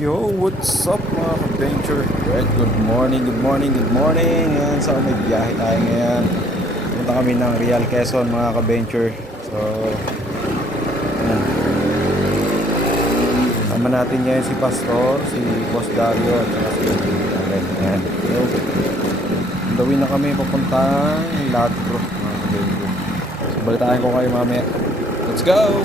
Yo, what's up mga ka-venture? Right, good morning, good morning, good morning. Ngayon sa nagbiyahe tayo ngayon. Punta kami ng Real Quezon mga ka-venture. So, ayan. Sama natin ngayon si Pastor, si Boss Dario, at saka si Allen. Ayan. So, gawin na kami papuntang Ladro mga ka-venture. So, balitaan ko kayo mamaya. Let's go!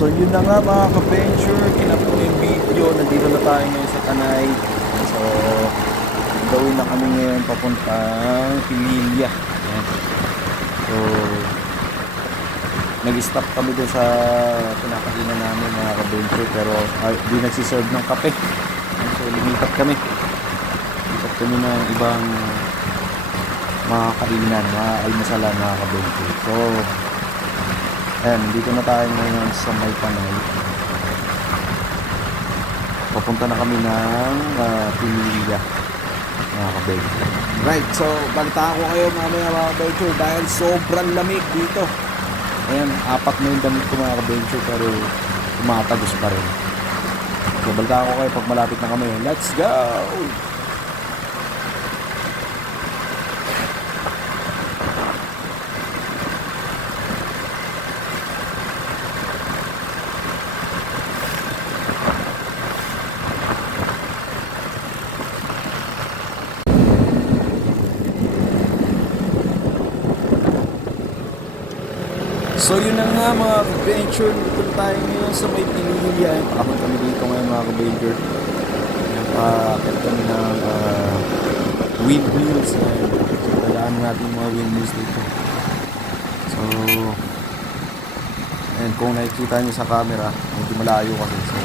So yun na nga mga ka-venture, kinap ko yung video, nandito na tayo ngayon sa Tanay. So, gawin na kami ngayon papuntang Pililia. Ayan. So, nag-stop kami doon sa pinakainan namin mga ka-venture pero ay, di nagsiserve ng kape. So, lumipat kami. Lumipat kami ng ibang mga kainan, mga almasalan mga ka-venture. So, Ayan, dito na tayo ngayon sa May Panay. Papunta na kami ng uh, Pinilia. Mga kabay. Right, so balitaan ko kayo mamaya mga kabay dahil sobrang lamig dito. Ayan, apat na yung damit ko mga kabay pero tumatagos pa rin. So balitaan ko kayo pag malapit na kami. Let's go! So yun na nga mga ka-venture, dito tayo ngayon sa may Pinilia. Pakapag kami dito ngayon mga ka-venture. Pakakit kami ng uh, windmills. So talaan natin mga windmills dito. So, ayan, kung nakikita nyo sa camera, medyo malayo kasi. So,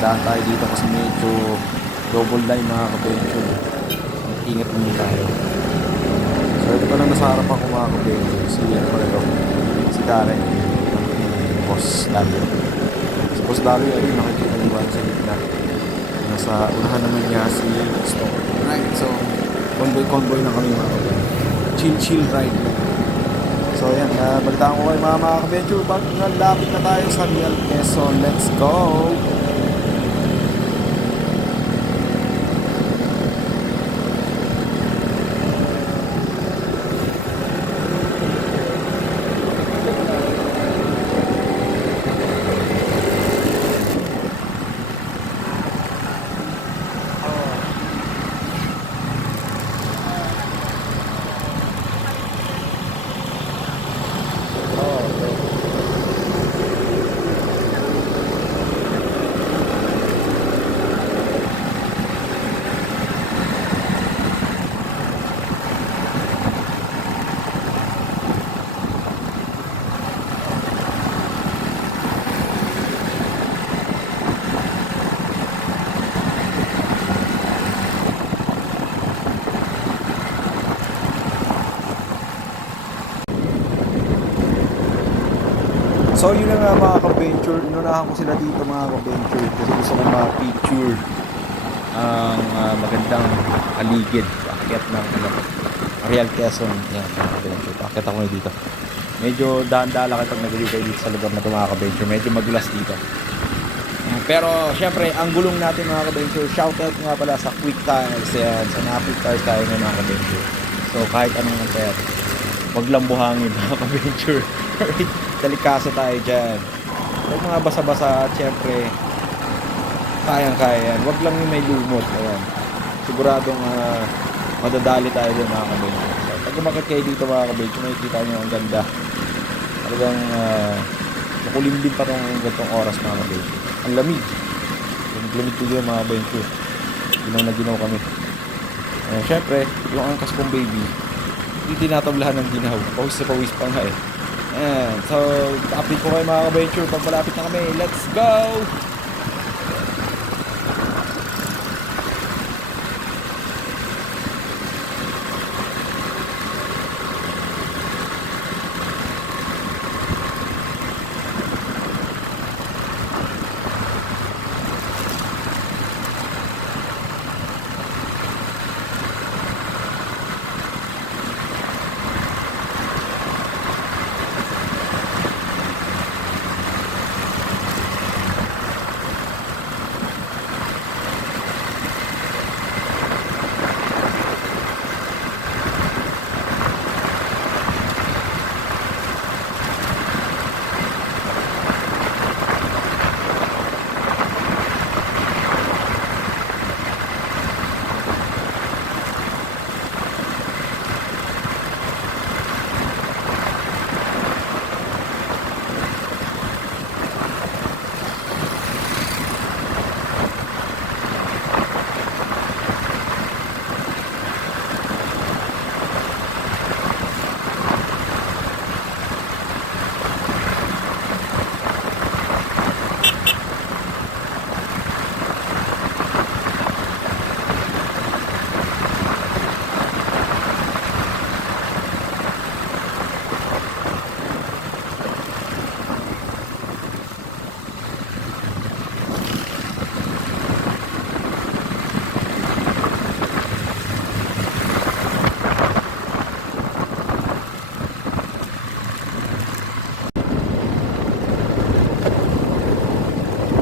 dahan tayo dito kasi medyo double line mga ka-venture. Ingat muna tayo. Ito lang nasa harapan ko mga ka-venture. Si, ano pala ito? Si Darren. Boss Dario. Si Boss Dario, ayun, nakikita niyo ba sa gitna? Nasa unahan naman niya si Stock. Right, so, convoy-convoy na kami mga ka-venture. Chill-chill ride. So yan, uh, balitaan ko kayo mga mga ka-venture pag nalapit na tayo sa Real Quezon. Let's go! So yun na nga mga ka-venture, inunahan ko sila dito mga ka-venture kasi gusto ko ma-picture ang ah, magandang paligid, paakyat ng ano, Real Quezon. Yan mga ka-venture, paakyat ako dito. Medyo dahan-dala kayo pag naguli kayo dito sa lugar na ito mga ka-venture, medyo madulas dito. Pero syempre, ang gulong natin mga ka-venture, shoutout nga pala sa Quick Tires, yan, sa mga Quick Tires tayo ngayon mga ka-venture. So kahit anong nangyari, wag lang buhangin mga ka-venture. Delikasa tayo dyan. Huwag mga basa-basa at syempre, kayang-kaya yan. Huwag lang yung may lumot. Ayan. Siguradong ah, madadali tayo din mga ka-venture. So, pag umakit kayo dito mga ka-venture, makikita nyo ang ganda. Talagang uh, makulimlim pa tong gantong oras mga ka-venture. Ang lamig. Yung lamig dito yung mga ka-venture. Ginaw na ginaw kami. Ayan, syempre, yung angkas kong baby, hindi tinatablahan ng ginaw. Pawis na pawis pa nga eh. Ayan. So, update ko kayo mga ka-venture pag malapit na kami. Let's go!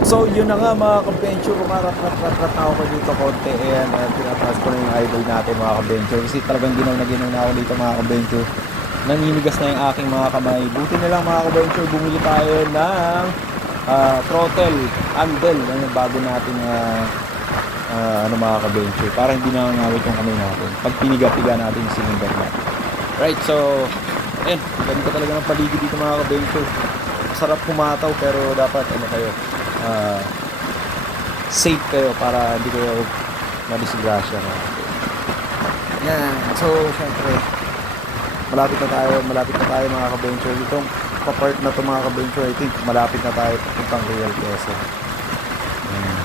So yun na nga mga ka-venture, kumarat-rat-rat na ako dito konti. Ayan, uh, tinataas ko na yung idol natin mga ka-venture. Kasi talagang ginaw na ginaw na ako dito mga ka-venture. Naninigas na yung aking mga kamay. Buti na lang mga ka-venture, bumili tayo ng ah, throttle, handle. Yung bago natin uh, ano mga ka-venture. Para hindi nangangawit yung kamay natin. Pag piniga-piga natin yung cylinder natin. Right, so, ayun, ganito talaga ng paligid dito mga ka-venture. Sarap kumataw pero dapat ano kayo, ah, safe kayo para hindi kayo madisgrasya na. Yan. So, syempre, malapit na tayo, malapit na tayo mga ka-venture. Itong pa-part na to mga ka-venture, I think malapit na tayo papuntang Real Quezon. Yan.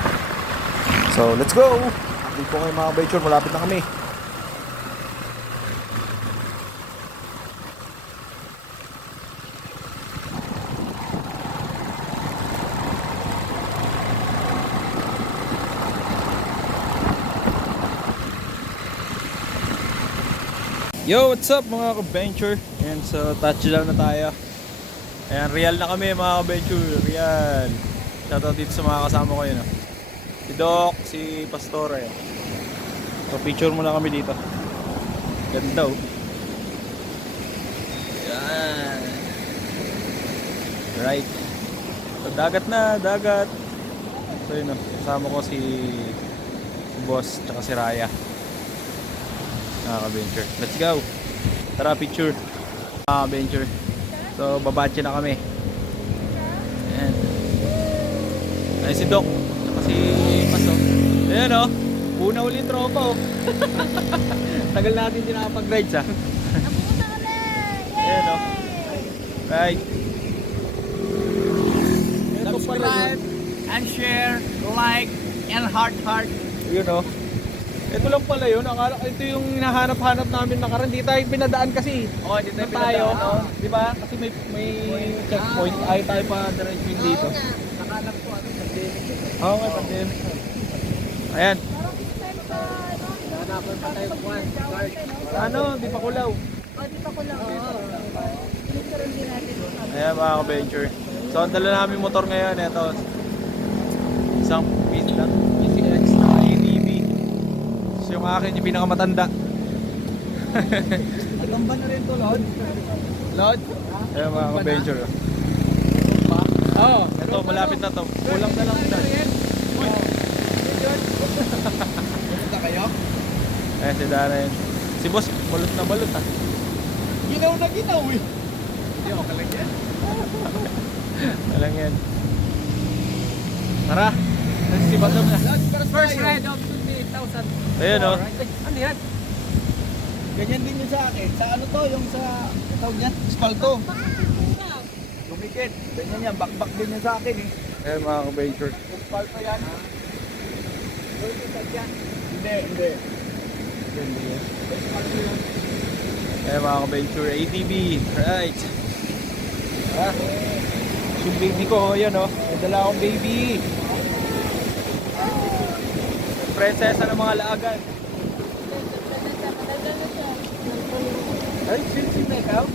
So, let's go! Update ko kayo mga ka-venture, malapit na kami. Yo, what's up mga ka-venture? Ayan, so touchdown na tayo. Ayan, real na kami mga ka-venture. Real. Shoutout dito sa mga kasama ko yun. ah. Si Doc, si Pastor. Ayan. So picture muna kami dito. Ganda oh. Ayan. Right. So dagat na, dagat. So yun oh, kasama ko si, si Boss tsaka si Raya. Nakaka-venture. Let's go. Tara, picture. Nakaka-venture. So, babatche na kami. Ayan. Ayan si Doc. Tsaka si Paso. Ayan o. Oh. Una uli yung tropa oh. Tagal natin din nakapag-rides ah. Napunta kami! Yay! Ayan o. Right. Ito pala subscribe and share, like, and heart heart. yun. Yun o. Ito lang pala yun. Akala ito yung hinahanap-hanap namin nakaraan. Di tayo pinadaan kasi. Oh, dito Doon tayo, oh. di ba? Kasi may may checkpoint. Ay tayo pa diretso yung dito. Oo nga. Nakalam ko ano pandemic. Oo, nga, pandemic. Ayan. Ano? Hanapan pa tayo. Guard. Ano, di pa kulaw. Oh, di pa din natin. Ayan mga ka-venture. So, ang dala namin motor ngayon, ito. Isang piece lang. PCX na ATV. So, yung akin, yung pinakamatanda. Nagamba na rin to, Lord. Load? Ayan mga ka-venture. Oo, oh, ito, malapit na to. Kulang na lang ito. Punta kayo? Ayan si Darren. Si boss, balot na balot ah. Ginaw na ginaw eh. Hindi ako kalang yan. Alang yan. Tara! Kasi si Bandam na. First ride of 28,000. Ayan oh. Ay, ano yan? Ganyan din yung sa akin. Sa ano to? Yung sa, tawag yan? Spalto. Lumikit. Ganyan yan. Bakbak din yung sa akin eh. Ayan mga ka-venture. Yung spalto yan. Lumikit yan. Hindi, hindi. Yung spalto yan. Ayan mga ka-venture. ATV. Right. Ah. Yung baby ko, ayan oh. May dala akong baby. Prinsesa ng mga laagan. Ay, silsi na ikaw?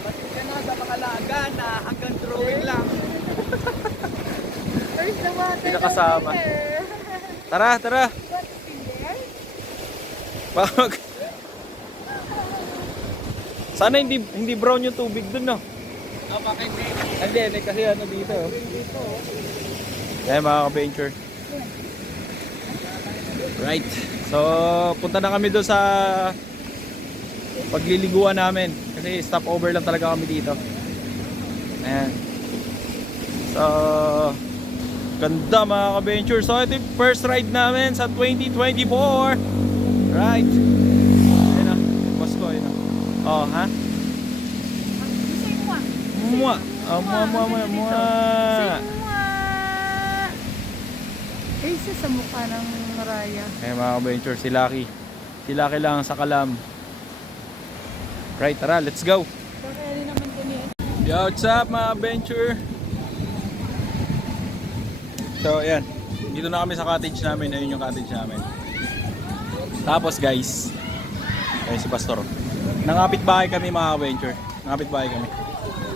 Pati ka na sa mga laga na hanggang drawing lang. Hindi nakasama. Tara, tara. Pag Sana hindi hindi brown yung tubig dun no. Hindi? Hindi, kasi ano dito. Ayan mga ka-venture. Right. So, punta na kami doon sa pagliliguan namin. Kasi stopover lang talaga kami dito. Ayan. So, ganda mga ka-venture. So, ito yung first ride namin sa 2024. Right. Ayan na. Boss ko, ayan na. Oh, ha? Mua. Oh, mua, mua, mua, mua. Isa sa mukha ng Raya. Eh mga ka-venture, si Lucky. Si Lucky lang sa kalam. Right, tara, let's go. Yo, what's up mga venture? So, ayan. Dito na kami sa cottage namin. Ayun yung cottage namin. Tapos guys, ayun si Pastor. Nangapit bahay kami mga venture. Nangapit bahay kami.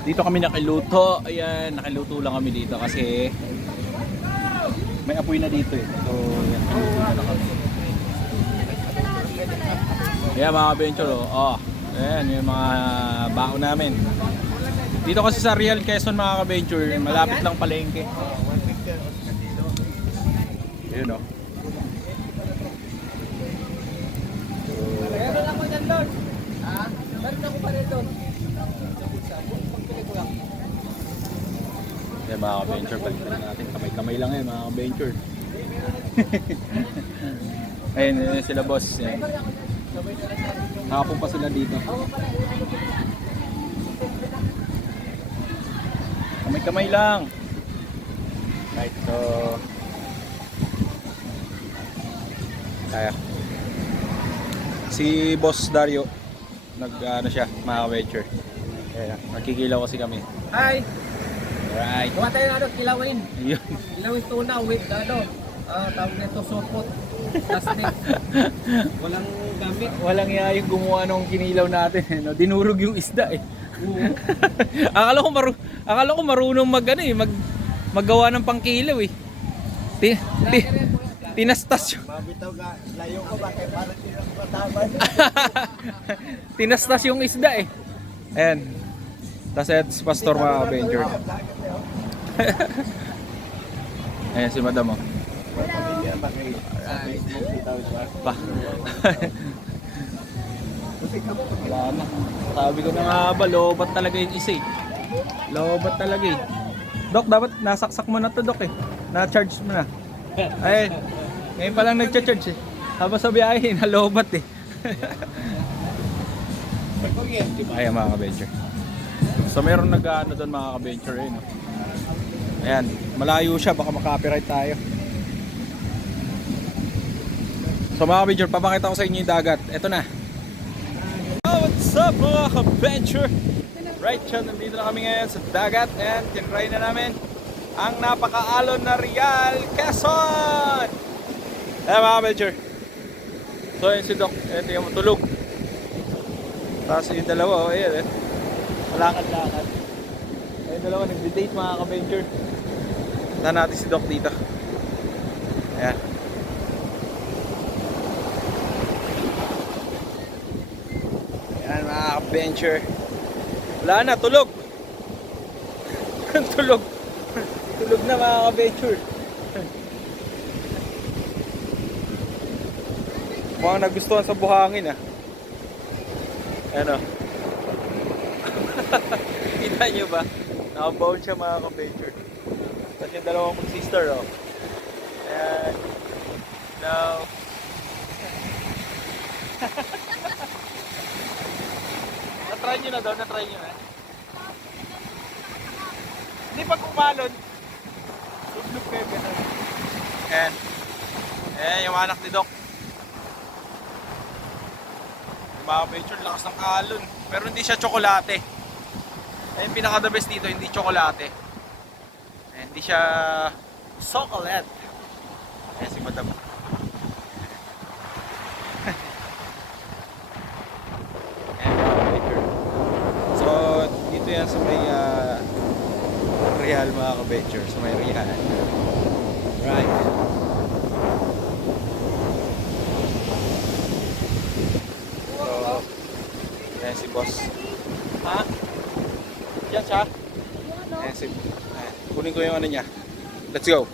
Dito kami nakiluto. Ayan, nakiluto lang kami dito kasi may apoy na dito eh. So, yan. Ayan mga venture oh. oh. Ayan, yung mga bao namin. Dito kasi sa Real Quezon mga ka-venture, malapit lang palengke. Yun o. Meron ako dyan, Lord. Ha? Meron ako pa rin doon. Yan mga ka-venture, balik na natin. Kamay-kamay lang yan mga ka-venture. Ayun, yun sila boss. Yan. Pa sila dito. Kamay-kamay lang. Right, so... Kaya. Si Boss Dario, nag ano siya, mga ka-venture. Kaya, nakikilaw kasi kami. Hi! Right. Gawa tayo ng ano, kilawin. Yun. Kilawin tuna with ano, Oo, tawag nito supot. Plastic. Walang gamit. Walang iya yung gumawa nung kinilaw natin. eh, No? Dinurog yung isda eh. akala ko maru akala ko marunong mag ano eh, mag maggawa ng pangkilaw eh. Ti, ti, tinastas yung Mabitaw ka, layo ko ba kay para di lang mataman. tinastas yung isda eh. Ayan. Tapos eto si Pastor mga Avenger. Ayan si Madam oh. Pa. Wala na. Sabi ko na nga ba, lobat talaga yung isa eh. Lobat talaga eh. Dok, dapat nasaksak mo na to, Dok eh. Na-charge mo na. Ay, ngayon pa lang nagcha-charge eh. Habang sa biyahe, nalobat eh. Ayan mga ka-venture. So meron nag-ano doon mga ka-venture eh. No? Ayan, malayo siya, baka makapiright tayo. So mga ka-venture, papakita ko sa inyo yung dagat. Ito na. Oh, what's up mga ka-venture? Right, siya, nandito na kami ngayon sa dagat and tinry na namin ang napakaalon na Real Quezon! Ayan mga ka-venture. So yun si Doc, ito yung tulog. Tapos yung dalawa, oh, ayan eh. Malakad-lakad. Ayun dalawa, nag-date mga ka-venture. Punta natin si Doc dito. Ayan. Ayan mga ka-venture. Wala na, tulog. tulog. tulog na mga ka-venture. Mukhang nagustuhan sa buhangin ah. Ano? Kita nyo ba? Nakabound siya mga ka-venture. Tapos yung dalawang mag-sister oh. Ayan. Now. Na-try nyo na daw, na-try nyo na. Hindi pag umalon, lublub kayo ganun. Ayan. Ayan yung anak ni Doc. Yung mga picture, lakas ng alon. Pero hindi siya tsokolate. Ayan yung pinaka the best dito, hindi tsokolate. Ayan, hindi siya chocolate. Ayan si Madam. So, dito yan sa may ah, Real mga ka-venture. Sa may Real. Right. So, ayan si boss. Ha? Yan siya? Ayan si... Ayan. Kunin ko yung ano niya. Let's go.